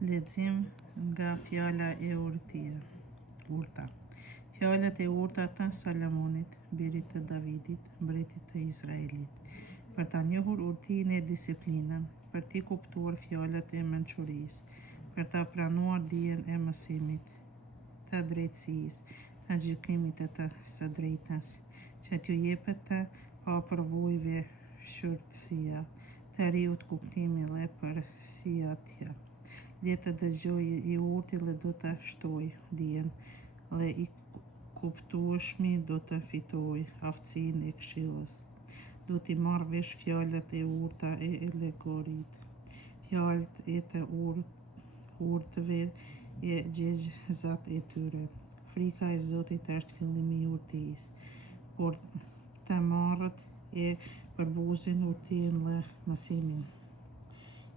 Lexim nga fjala e urta. Fjalat e urta të Salomonit, birit të Davidit, mbretit të Izraelit, për ta njohur urtinë e disiplinën, për t'i kuptuar fjalat e mençurisë, për ta pranuar dijen e mësimit, të drejtësisë, të gjykimit e të së drejtës, që t'ju jepet të papërvojëve shërtësia, të riut kuptimi dhe përsiatja. Le të dëgjojë i urti dhe do të shtoj dijen, dhe i kuptueshmi do të fitoj aftësinë e këshillës. Do t'i marrë vesh fjalat e urta e alegorit, fjalët e të urtëve e gjegjëzat e tyre. Frika e Zotit është fillimi i urtisë, por të marrët e përbuzin urtinë dhe mësimin.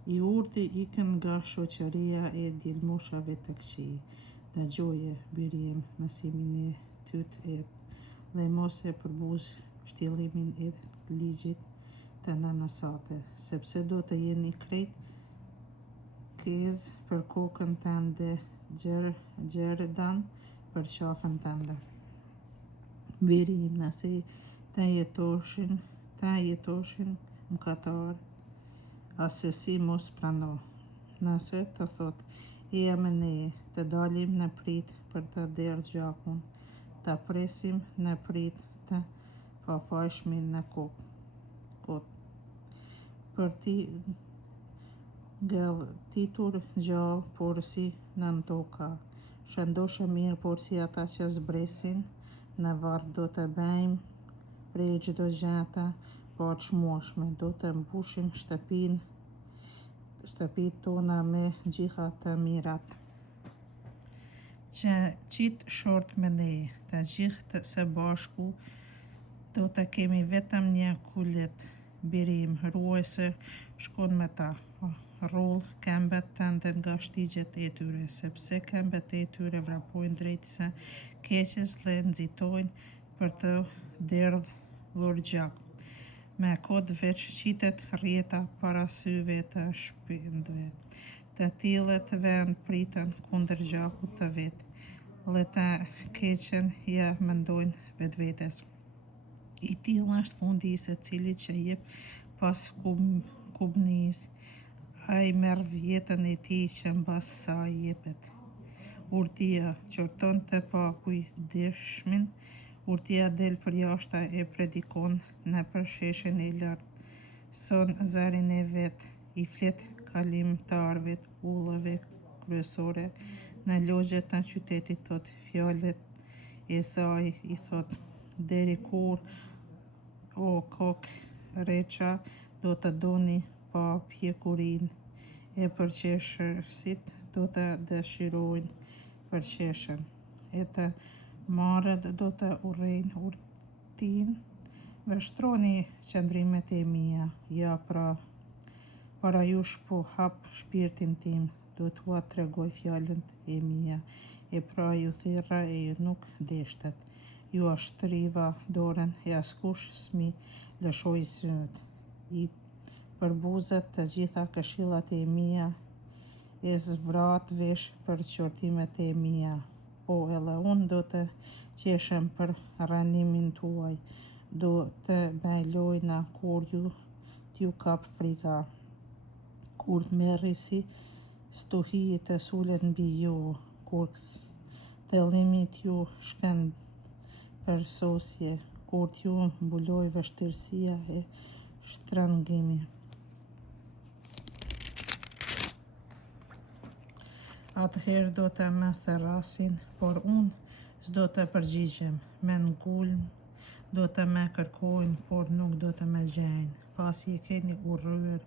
I urti ikën nga shoqëria e djelmoshave të këqij. Dëgjoje, birim, mësimin e tytë dhe mos e përbuz shtyllimin e ligjit të nënës sate, sepse do të jeni krejt kezë për kokën tënde, gjerdan për qafën tënde. Birim, nëse të jetoshin mëkatar, asesi mos prano. Nëse të thot, eja me ne, të dalim në prit për të derë gjakun, të presim në prit të pafajshmin në kot, për ti gëlltitur gjallë, por si nën toka, shëndoshe mirë, por si ata që zbresin në varë, do të bëjmë prej çdo gjëta pa çmueshme, do të mbushim shtëpitë tona me gjitha të mirat që qitë short me ne, të gjithë së bashku do të kemi vetëm një kulet. Birim, ruajse shkon me ta, rroll këmbët tënde nga shtigjet e tyre, sepse këmbët e tyre vrapojnë drejt së keqes dhe nxitojnë për të derdhur gjak. Me kod veç qitet rjeta para syve të shpendëve. Të tillët vend pritën kundër gjakut të vet, dhe të keqen ja mendojnë vetvetes. I tillë është fundi i secilit që jep pas kubnis, ai merr vjetën e tij që mbas saj jepet. Urtia qorton të pakujdesshmin. Urtia del përjashta e predikon nëpër sheshin e lartë, son zërin e vet, i flet kalimtarëve, ullëve kryesore në logjet të qytetit, thot fjalët e saj, i thot, deri kur, o kokë reça, do të doni pa pjekurinë e përqeshësit, do të dëshirojnë përqeshën, e të marrët do të urrejnë urtinë. Vështroni qëndrimet e mia, ja para jush po hap shpirtin tim, do t'ua tregoj fjalën e mia, e pra ju thirra e ju nuk deshtet. Ju ashtriva dorën e askush s'mi lëshoi syt. I përbuzët të gjitha këshillat e mia, e zvrat vesh për qortimet e mia, po edhe unë do të qeshem për rënimin tuaj, do të bëj lojna kur t'ju kap frika, kur t'merri si stuhi të sulet mbi ju, kur thellimi t'ju shkën për sosje, kur t'ju mbuloj vështirësia e shtrëngimi. Atëherë do të më therrasin, por unë s'do të përgjigjem. Me ngulm do të më kërkojnë, por nuk do të më gjejnë. Pasi e keni urryer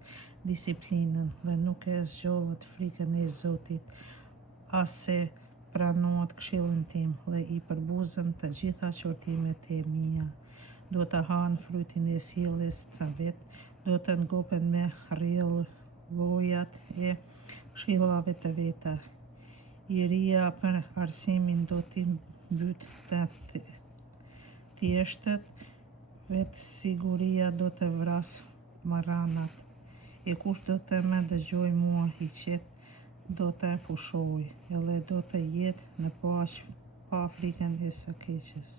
disiplinën dhe nuk e zgjollët frikën e Zotit, as se pranohet këshillin tim, dhe i përbuzën të gjitha qortimet e mia, do të hanë frytin e sjelljes së vet, do të ngopen me rrjellojat e këshillave të veta. Iria për arsimin do t'i mbyt të thjeshtët, vetë siguria do të vras marranat, e kush do të më dëgjoj mua i qetë do të pushoj edhe do të jetë në paqë pa frikën e së keqes.